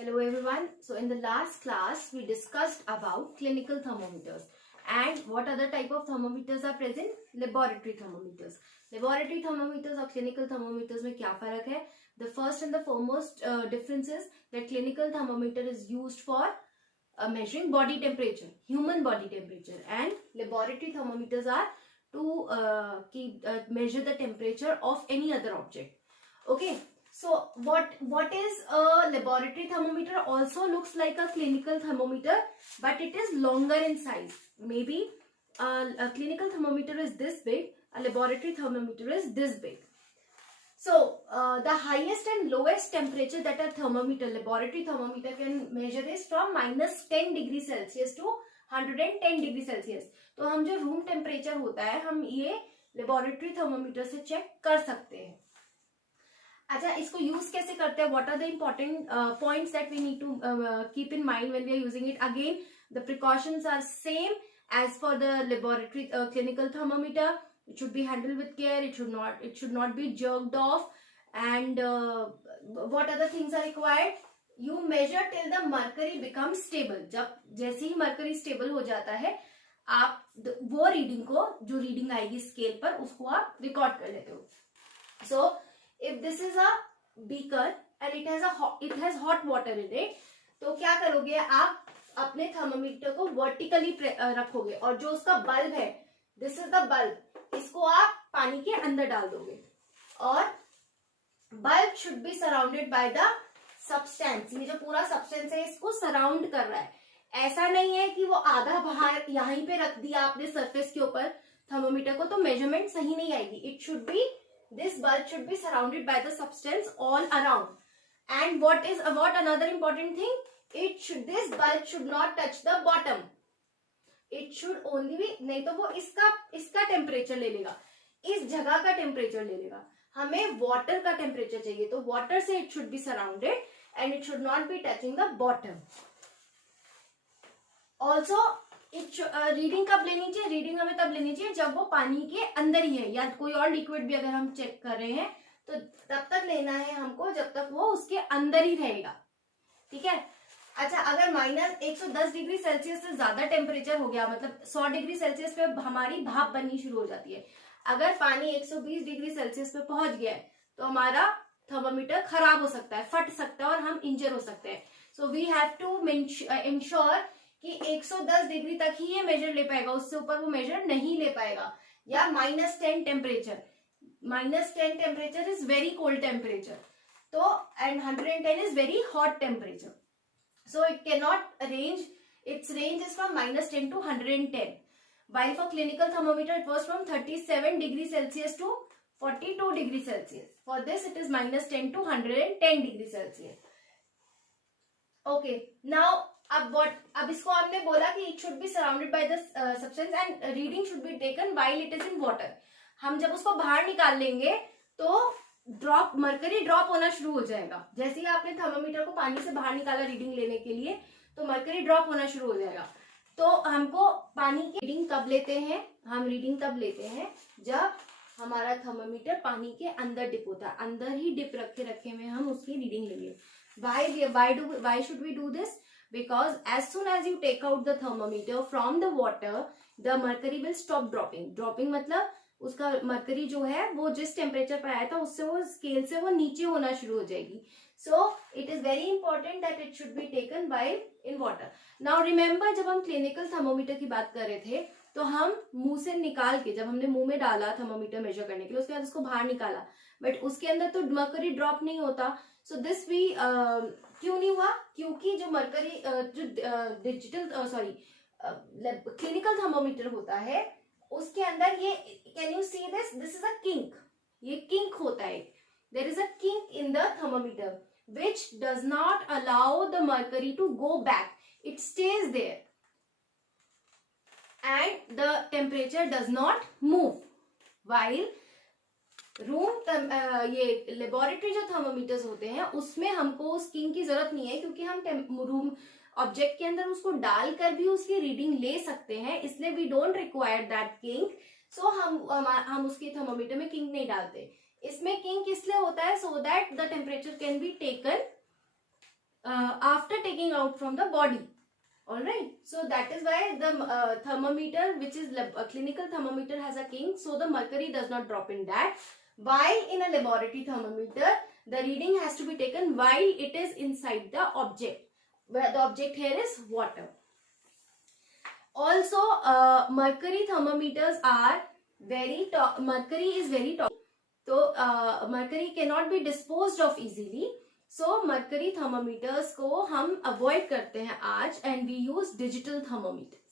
Hello everyone. So in the last class we discussed about clinical thermometers and what other type of thermometers are present? Laboratory thermometers. Laboratory thermometers और clinical thermometers में क्या फर्क है? The first and the foremost difference is that clinical thermometer is used for measuring body temperature, human body temperature, and laboratory thermometers are to measure the temperature of any other object. Okay. So what is a laboratory thermometer? Also looks like a clinical thermometer, but it is longer in size. Maybe a clinical thermometer is this big, a laboratory thermometer is this big. So the highest and lowest temperature that a laboratory thermometer can measure is from -10 degree Celsius to 110 degree Celsius. तो हम जो room temperature होता है हम ये laboratory thermometer से check कर सकते हैं. अच्छा, इसको यूज कैसे करते हैं? What are the important points that we need to keep in mind when we are using it. Again the precautions are same as for the laboratory clinical thermometer. It should be handled with care. It should not be jerked off. And what other things are required? You measure till the mercury becomes stable. जैसे ही mercury stable हो जाता है आप वो reading को जो reading आएगी scale पर उसको आप रिकॉर्ड कर लेते हो. So if this is a beaker and it has hot water in it, तो क्या करोगे आप अपने थर्मोमीटर को वर्टिकली रखोगे और जो उसका बल्ब है, दिस इज द बल्ब, इसको आप पानी के अंदर डाल दोगे और bulb should be surrounded by the substance. ये जो पूरा सब्सटेंस है इसको सराउंड कर रहा है. ऐसा नहीं है कि वो आधा बाहर यहीं पे रख दिया आपने सरफेस के ऊपर थर्मोमीटर को, तो मेजरमेंट सही नहीं आएगी. It should be, this bulb should be surrounded by the substance all around. And what another important thing, this bulb should not touch the bottom. It should only be, नहीं तो वो इसका temperature ले लेगा, इस जगह का टेम्परेचर ले लेगा. हमें वाटर का टेम्परेचर चाहिए, तो वाटर से it should be surrounded and it should not be touching the bottom. Also reading कब लेनी चाहिए? रीडिंग हमें तब लेनी चाहिए जब वो पानी के अंदर ही है, या कोई और लिक्विड भी अगर हम चेक कर रहे हैं तो तब तक लेना है हमको जब तक वो उसके अंदर ही रहेगा. ठीक है. अच्छा, अगर -110 डिग्री सेल्सियस से ज्यादा टेम्परेचर हो गया, मतलब 100 डिग्री सेल्सियस पे हमारी भाप बननी शुरू हो जाती है. अगर पानी 120 डिग्री सेल्सियस पे पहुंच गया है तो हमारा थर्मोमीटर खराब हो सकता है, फट सकता है और हम इंजर हो सकते हैं. So we have to ensure कि 110 डिग्री तक ही ये मेजर ले पाएगा, उससे ऊपर वो मेजर नहीं ले पाएगा. या -10 temperature, -10 temperature is very cold temperature, तो and 110 is very hot temperature. So it can not range, its range is from -10 to 110. while for clinical thermometer it was from 37 degree Celsius to 42 degree Celsius. For this it is -10 to 110 degree Celsius. Okay, now अब इसको हमने बोला कि it should be surrounded by the substance and reading should be taken while it is in water. हम जब उसको बाहर निकाल लेंगे तो मरकरी ड्रॉप होना शुरू हो जाएगा. जैसे ही आपने थर्मोमीटर को पानी से बाहर निकाला रीडिंग लेने के लिए तो मरकरी ड्रॉप होना शुरू हो जाएगा. तो हमको पानी की रीडिंग कब लेते हैं? हम रीडिंग तब लेते हैं जब हमारा थर्मोमीटर पानी के अंदर डिप होता है. अंदर ही डिप रखे में हम उसकी रीडिंग लेंगे. Why should we do this? Because as soon as you take out the thermometer from the water, the mercury will stop dropping. Dropping मतलब उसका मरकरी जो है वो जिस टेम्परेचर पर आया था उससे वो स्केल से वो नीचे होना शुरू हो जाएगी. So it is very important that it should be taken while in water. Now remember, जब हम क्लिनिकल थर्मोमीटर की बात कर रहे थे तो हम मुंह से निकाल के, जब हमने मुंह में डाला थर्मोमीटर मेजर करने के लिए, उसके बाद उसको बाहर निकाला, बट उसके अंदर तो मरकरी ड्रॉप नहीं होता. सो दिस भी क्यों नहीं हुआ? क्योंकि जो मरकरी जो क्लिनिकल थर्मोमीटर होता है उसके अंदर ये, can you see this is a kink. ये किंक होता है. There is a kink in the thermometer which does not allow the mercury to go back. It stays there and the temperature does not move. While ये laboratory जो thermometers होते हैं उसमें हमको उस किंक की जरूरत नहीं है, क्योंकि हम रूम ऑब्जेक्ट के अंदर उसको डालकर भी उसकी रीडिंग ले सकते हैं, इसलिए we don't require that kink. So हम उसके थर्मोमीटर में किंक नहीं डालते. इसमें किंक इसलिए होता है so that the temperature can be taken taking out from the body. All right. So that is why the thermometer, which is a clinical thermometer, has a king. So the mercury does not drop in that. While in a laboratory thermometer, the reading has to be taken while it is inside the object, where the object here is water. Also, mercury thermometers are mercury is very toxic. So mercury cannot be disposed of easily. So mercury thermometers को हम avoid करते हैं आज, and we use digital thermometers.